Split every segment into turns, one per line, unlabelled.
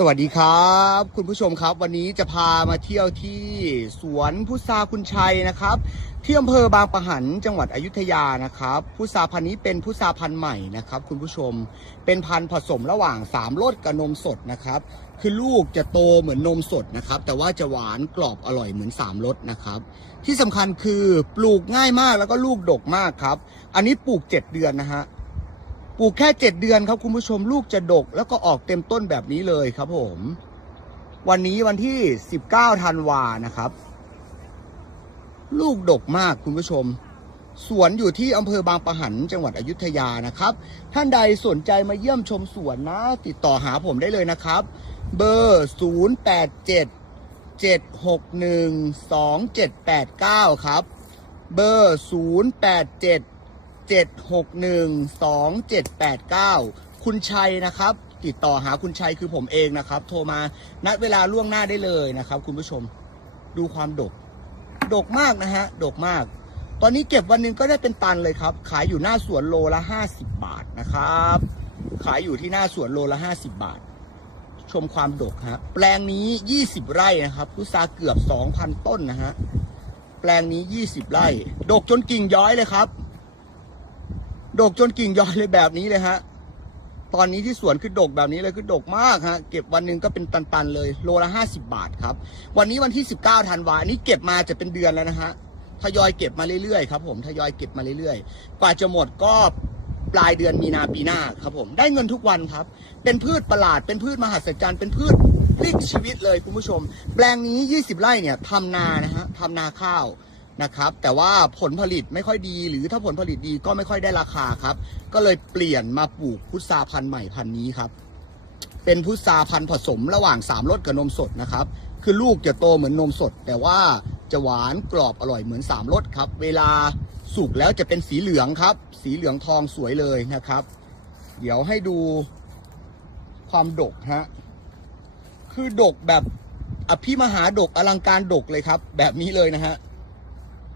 สวัสดีครับ คุณผู้ชมครับ วันนี้จะพามาเที่ยวที่สวนพุทราคุณชัยนะครับที่อำเภอบางปะหันจังหวัดอยุธยานะครับพุทราพันธุ์นี้เป็นพุทราพันธุ์ใหม่นะครับ คุณผู้ชมเป็นพันธุ์ผสมระหว่างสามรสกับนมสดนะครับ คือลูกจะโตเหมือนนมสดนะครับ แต่ว่าจะหวานกรอบอร่อยเหมือนสามรสนะครับ ที่สำคัญคือปลูกง่ายมากแล้วก็ลูกดกมากครับ อันนี้ปลูกเจ็ดเดือนนะฮะ ปลูกแค่เจ็ดเดือนครับคุณผู้ชมลูกจะดก แล้วก็ออกเต็มต้นแบบนี้เลยครับผม วันนี้วันที่สิบเก้าธันวานะครับ ลูกดกมากคุณผู้ชม สวนอยู่ที่อำเภอบางปะหันจังหวัดอยุธยานะครับ ท่านใดสนใจมาเยี่ยมชมสวนนะ ติดต่อหาผมได้เลยนะครับ เบอร์ 0 8 7 7 6 1 2 7 8 9 ครับ เบอร์ 0 8 7 7612789 คุณชัยนะครับ ติดต่อหาคุณชัยคือผมเองนะครับ โทรมานัดเวลาล่วงหน้าได้เลยนะครับ คุณผู้ชมดูความดก ดกมากนะฮะ ดกมาก ตอนนี้เก็บวันหนึงก็ได้เป็นตันเลยครับ ขายอยู่หน้าสวนโลละ 50 บาทนะครับ ขายอยู่ที่หน้าสวนโลละ 50 บาท ชมความดกฮะ แปลงนี้ 20 ไร่นะครับพุทราเกือบ 2,000 ต้นนะฮะ แปลงนี้ 20 ไร่ ดกจนกิ่งย้อยเลยครับ ดกจนกิ่งยอยเลยแบบนี้เลยฮะ ตอนนี้ที่สวนคือดกแบบนี้เลยคือดกมากฮะ เก็บวันหนึ่งก็เป็นตันๆเลย โลละห้าสิบาทครับ วันนี้วันที่สิบเก้าธันวาอันนี้เก็บมาจะเป็นเดือนแล้วนะฮะ ทยอยเก็บมาเรื่อยๆครับผมทยอยเก็บมาเรื่อยๆ กว่าจะหมดก็ปลายเดือนมีนาปีหน้าครับผม ได้เงินทุกวันครับ เป็นพืชประหลาด เป็นพืชมหัศจรรย์ เป็นพืชพลิกชีวิตเลยคุณผู้ชม แปลงนี้ 20 ไร่เนี่ยทำนานะฮะทำนาข้าว นะครับ แต่ว่าผลผลิตไม่ค่อยดี หรือถ้าผลผลิตดีก็ไม่ค่อยได้ราคาครับ ก็เลยเปลี่ยนมาปลูกพุทราพันธุ์ใหม่พันธุ์นี้ครับ เป็นพุทราพันธุ์ผสมระหว่างสามรสกับนมสดนะครับ คือลูกจะโตเหมือนนมสด แต่ว่าจะหวานกรอบอร่อยเหมือนสามรสครับ เวลาสุกแล้วจะเป็นสีเหลืองครับ สีเหลืองทองสวยเลยนะครับ เดี๋ยวให้ดูความดกฮะ คือดกแบบอภิมหาดกอลังการดกเลยครับ แบบนี้เลยนะฮะ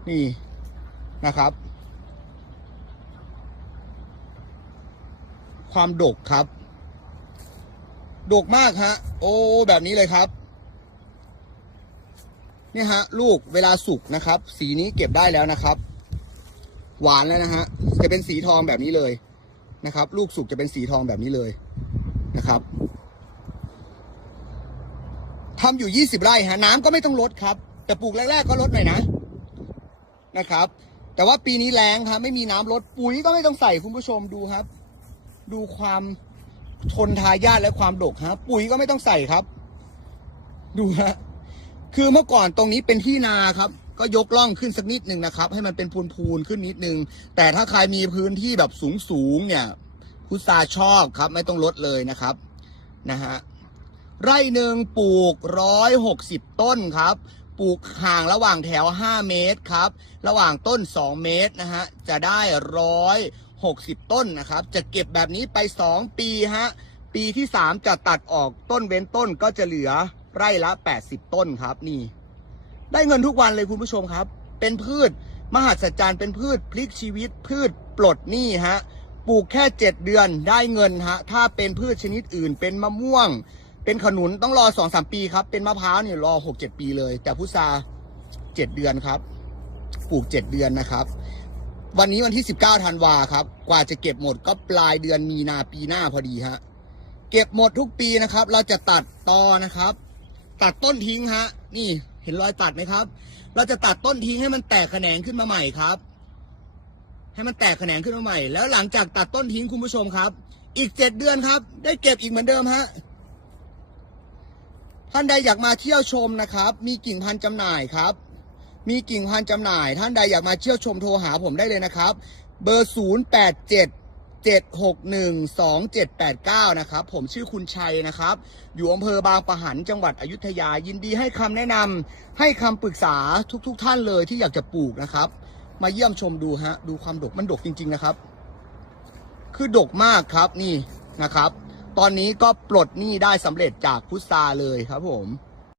นี่นะครับ ความดกครับ ดกมากฮะ โอ้แบบนี้เลยครับเนี่ยฮะ ลูกเวลาสุกนะครับ สีนี้เก็บได้แล้วนะครับ หวานแล้วนะฮะ จะเป็นสีทองแบบนี้เลยนะครับ ลูกสุกจะเป็นสีทองแบบนี้เลยนะครับทำอยู่ 20 ไร่ฮะ น้ำก็ไม่ต้องลดครับ แต่ปลูกแรก ๆ ก็ลดหน่อยนะ นะครับ แต่ว่าปีนี้แรงครับไม่มีน้ำลดปุ๋ยก็ไม่ต้องใส่คุณผู้ชมดูครับ ดูความทนทายาทและความดกฮะปุ๋ยก็ไม่ต้องใส่ครับ ดูฮะคือเมื่อก่อนตรงนี้เป็นที่นาครับ ก็ยกล่องขึ้นสักนิดหนึ่งนะครับ ให้มันเป็นพูนๆขึ้นนิดนึง แต่ถ้าใครมีพื้นที่แบบสูงๆเนี่ยพุทราชอบครับ ไม่ต้องลดเลยนะครับนะฮะไร่หนึ่งปลูกร้อยหกสิบต้นครับ ลูกห่างระหว่างแถว 5 เมตรครับ ระหว่างต้น 2 เมตรนะฮะ จะได้ร้อยหกสิบต้นนะครับ จะเก็บแบบนี้ไป 2 ปีฮะ ปีที่ 3 จะตัดออกต้นเว้นต้นก็จะเหลือไร่ละ 80 ต้นครับนี่ ได้เงินทุกวันเลยคุณผู้ชมครับ เป็นพืช มหัศจรรย์เป็นพืชพลิกชีวิต พืชปลดหนี้ฮะ ปลูกแค่ 7 เดือนได้เงินฮะ ถ้าเป็นพืชชนิดอื่นเป็นมะม่วง เป็นขนุนต้องรอสองสามปีครับ เป็นมะพร้าวเนี่ยรอหกเจ็ดปีเลย แต่พุทราเจ็ดเดือนครับ ปลูกเจ็ดเดือนนะครับ วันนี้วันที่สิบเก้าธันวาครับ กว่าจะเก็บหมดก็ปลายเดือนมีนาปีหน้าพอดีฮะ เก็บหมดทุกปีนะครับ เราจะตัดตอนะครับ ตัดต้นทิ้งฮะ นี่เห็นรอยตัดไหมครับ เราจะตัดต้นทิ้งให้มันแตกแขนงขึ้นมาใหม่ครับ ให้มันแตกแขนงขึ้นมาใหม่ แล้วหลังจากตัดต้นทิ้งคุณผู้ชมครับ อีกเจ็ดเดือนครับ ได้เก็บอีกเหมือนเดิมฮะ ท่านใดอยากมาเที่ยวชมนะครับ มีกิ่งพันธุ์จำหน่ายครับ มีกิ่งพันธุ์จำหน่าย ท่านใดอยากมาเที่ยวชมโทรหาผมได้เลยนะครับ เบอร์ 0 8 7 7 6 1 2 7 8 9 นะครับ ผมชื่อคุณชัยนะครับ อยู่อำเภอบางปะหันจังหวัดอยุธยา ยินดีให้คำแนะนำให้คำปรึกษาทุกๆทท่านเลยที่อยากจะปลูกนะครับ มาเยี่ยมชมดูฮะ ดูความดกมันดกจริง ๆ นะครับ คือดกมากครับนี่นะครับ ตอนนี้ก็ปลดหนี้ได้สำเร็จจากพุทธาเลยครับผม